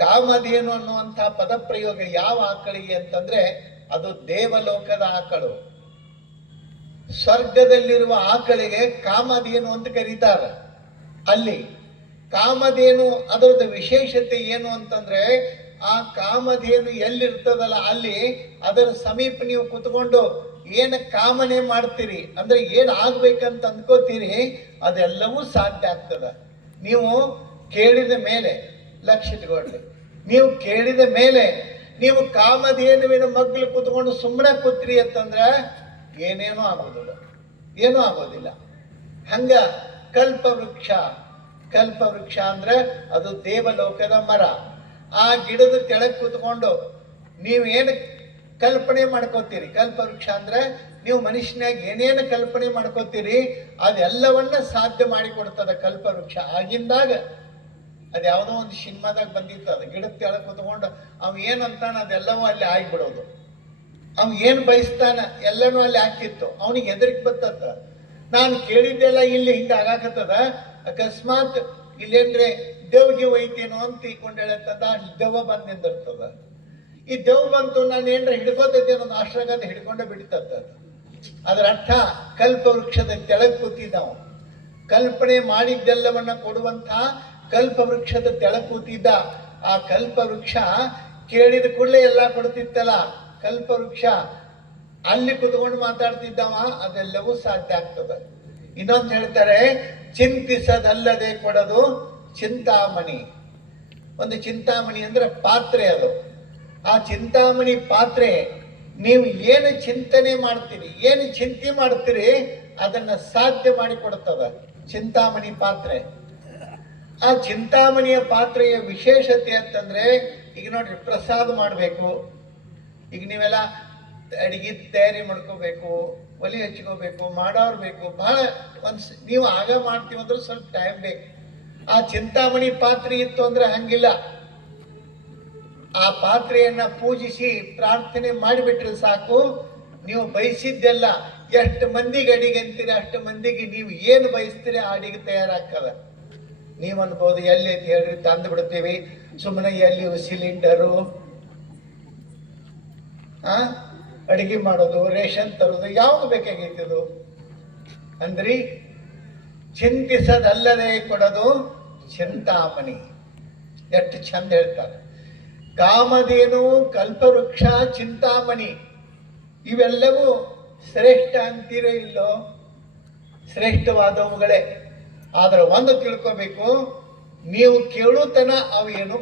ಕಾಮಧೇನು ಅನ್ನುವಂಥ ಪದಪ್ರಯೋಗ ಯಾವ ಆಕಳಿಗೆ ಅಂತಂದ್ರೆ ಅದು ದೇವಲೋಕದ ಆಕಳು. ಸ್ವರ್ಗದಲ್ಲಿರುವ ಆಕಳಿಗೆ ಕಾಮಧೇನು ಅಂತ ಕರೀತಾರೆ. ಅಲ್ಲಿ ಕಾಮಧೇನು ಅದರದ ವಿಶೇಷತೆ ಏನು ಅಂತಂದ್ರೆ ಆ ಕಾಮಧೇನು ಎಲ್ಲಿರ್ತದಲ್ಲ ಅಲ್ಲಿ ಅದರ ಸಮೀಪ ನೀವು ಕುತ್ಕೊಂಡು ಏನು ಕಾಮನೆ ಮಾಡ್ತೀರಿ ಅಂದ್ರೆ ಏನು ಆಗ್ಬೇಕಂತ ಅಂದ್ಕೋತೀರಿ ಅದೆಲ್ಲವೂ ಸಾಧ್ಯ ಆಗ್ತದ. ನೀವು ಕೇಳಿದ ಮೇಲೆ ಲಕ್ಷ್ಯ ಇಟ್ಕೊಳ್ರಿ. ನೀವು ಕೇಳಿದ ಮೇಲೆ ನೀವು ಕಾಮಧೇನುವಿನ ಮಗ್ಲು ಕುತ್ಕೊಂಡು ಸುಮ್ಮನೆ ಕೂತ್ರಿ ಅಂತಂದ್ರೆ ಏನೇನೂ ಆಗೋದಿಲ್ಲ, ಏನೂ ಆಗೋದಿಲ್ಲ. ಹಂಗ ಕಲ್ಪವೃಕ್ಷ, ಕಲ್ಪವೃಕ್ಷ ಅಂದ್ರೆ ಅದು ದೇವಲೋಕದ ಮರ. ಆ ಗಿಡದ ಕೆಳಗೆ ಕೂತ್ಕೊಂಡು ನೀವೇನು ಕಲ್ಪನೆ ಮಾಡ್ಕೋತೀರಿ, ಕಲ್ಪವೃಕ್ಷ ಅಂದ್ರೆ ನೀವು ಮನುಷ್ಯನಾಗ ಏನೇನು ಕಲ್ಪನೆ ಮಾಡ್ಕೋತೀರಿ ಅದೆಲ್ಲವನ್ನ ಸಾಧ್ಯ ಮಾಡಿಕೊಡ್ತದ ಕಲ್ಪವೃಕ್ಷ. ಆಗಿಂದಾಗ ಅದು ಯಾವುದೋ ಒಂದು ಸಿನಿಮಾದಾಗ ಬಂದಿತ್ತು, ಅದು ಗಿಡದ ಕೆಳಗೆ ಕೂತ್ಕೊಂಡು ಅವ್ ಏನಂತಾನ ಅದೆಲ್ಲವೂ ಅಲ್ಲಿ ಆಗಿಬಿಡೋದು. ಅವ್ ಏನು ಬಯಸ್ತಾನ ಎಲ್ಲನೂ ಅಲ್ಲಿ ಆಗ್ತಿತ್ತು. ಅವನಿಗೆ ಹೆದರಿಕೆ ಬರ್ತದ. ನಾನು ಕೇಳಿದ್ದೆಲ್ಲ ಇಲ್ಲಿ ಹಿಂಗೆ ಆಗಾಕತ್ತದ, ಅಕಸ್ಮಾತ್ ಇಲ್ಲೇನ್ರೆ ದೇವ್ಗೆ ಒಯ್ತೇನೋ ಅಂತ ತಿಳ್ಕೊಂಡು ಹೇಳತ್ತದ, ದೆವ್ವ ಬಂದು ನಿಂದಿರ್ತದ. ಈ ದೆವ್ವ ಬಂತು ನಾನು ಏನ್ರ ಹಿಡ್ಕೋತೈತೆ ಅನ್ನೋದು ಅಷ್ಟ್ರಾಗದ ಹಿಡ್ಕೊಂಡೆ ಬಿಡ್ತದ. ಅದರ ಅರ್ಥ ಕಲ್ಪವೃಕ್ಷದ ಕೆಳಗೆ ಕೂತಿದ್ದಾವ, ಕಲ್ಪನೆ ಮಾಡಿದ್ದೆಲ್ಲವನ್ನ ಕೊಡುವಂತ ಕಲ್ಪವೃಕ್ಷದ ಕೆಳಗೆ ಕೂತಿದ್ದ. ಆ ಕಲ್ಪವೃಕ್ಷ ಕೇಳಿದ ಕೂಡಲೇ ಎಲ್ಲ ಕೊಡ್ತಿತ್ತಲ್ಲ, ಕಲ್ಪವೃಕ್ಷ ಅಲ್ಲಿ ಕುತ್ಕೊಂಡು ಮಾತಾಡ್ತಿದ್ದವ, ಅದೆಲ್ಲವೂ ಸಾಧ್ಯ ಆಗ್ತದೆ. ಇನ್ನೊಂದು ಹೇಳ್ತಾರೆ, ಚಿಂತಿಸದಲ್ಲದೆ ಕೊಡೋದು ಚಿಂತಾಮಣಿ. ಒಂದು ಚಿಂತಾಮಣಿ ಅಂದ್ರೆ ಪಾತ್ರೆ. ಅದು ಆ ಚಿಂತಾಮಣಿ ಪಾತ್ರೆ ನೀವು ಏನು ಚಿಂತನೆ ಮಾಡ್ತೀರಿ, ಏನು ಚಿಂತೆ ಮಾಡ್ತೀರಿ ಅದನ್ನ ಸಾಧ್ಯ ಮಾಡಿ ಕೊಡ್ತದ ಚಿಂತಾಮಣಿ ಪಾತ್ರೆ. ಆ ಚಿಂತಾಮಣಿಯ ಪಾತ್ರೆಯ ವಿಶೇಷತೆ ಅಂತಂದ್ರೆ ಈಗ ನೋಡ್ರಿ, ಪ್ರಸಾದ ಮಾಡಬೇಕು. ಈಗ ನೀವೆಲ್ಲ ಅಡಿಗೆ ತಯಾರಿ ಮಾಡ್ಕೋಬೇಕು, ಒಲಿ ಹಚ್ಕೋಬೇಕು, ಮಾಡೋರು ಬೇಕು, ಬಹಳ ನೀವು ಆಗ ಮಾಡ್ತೀವಂದ್ರೆ ಸ್ವಲ್ಪ ಟೈಮ್ ಬೇಕು. ಆ ಚಿಂತಾಮಣಿ ಪಾತ್ರೆ ಇತ್ತು ಅಂದ್ರೆ ಹಂಗಿಲ್ಲ. ಆ ಪಾತ್ರೆಯನ್ನ ಪೂಜಿಸಿ ಪ್ರಾರ್ಥನೆ ಮಾಡಿಬಿಟ್ರೆ ಸಾಕು, ನೀವು ಬಯಸಿದ್ದೆಲ್ಲ ಎಷ್ಟು ಮಂದಿಗೆ ಅಡಿಗೆ ಅಂತೀರಿ ಅಷ್ಟು ಮಂದಿಗೆ ನೀವು ಏನು ಬಯಸ್ತೀರಿ ಆ ಅಡಿಗೆ ತಯಾರಾಗ್ತದ. ನೀವು ಅನ್ಬೋದು ಎಲ್ಲಿ ಅಂತ ಹೇಳ್ರಿ ತಂದು ಬಿಡ್ತೀವಿ, ಸುಮ್ಮನೆ ಎಲ್ಲಿ ಸಿಲಿಂಡರು ಅಡಿಗೆ ಮಾಡೋದು, ರೇಷನ್ ತರೋದು, ಯಾವಾಗ ಬೇಕಾಗೈತದು ಅಂದ್ರಿ. ಚಿಂತಿಸದಲ್ಲದೆ ಕೊಡೋದು ಚಿಂತಾಮಣಿ. ಎಷ್ಟು ಚಂದ ಹೇಳ್ತಾರೆ. ಕಾಮಧೇನು, ಕಲ್ಪವೃಕ್ಷ, ಚಿಂತಾಮಣಿ ಇವೆಲ್ಲವೂ ಶ್ರೇಷ್ಠ ಅಂತೀರೋ ಇಲ್ಲೋ, ಶ್ರೇಷ್ಠವಾದವುಗಳೇ. ಆದ್ರೆ ಒಂದು ತಿಳ್ಕೋಬೇಕು, ನೀವು ಕೇಳುತ್ತನ ಅವು ಏನು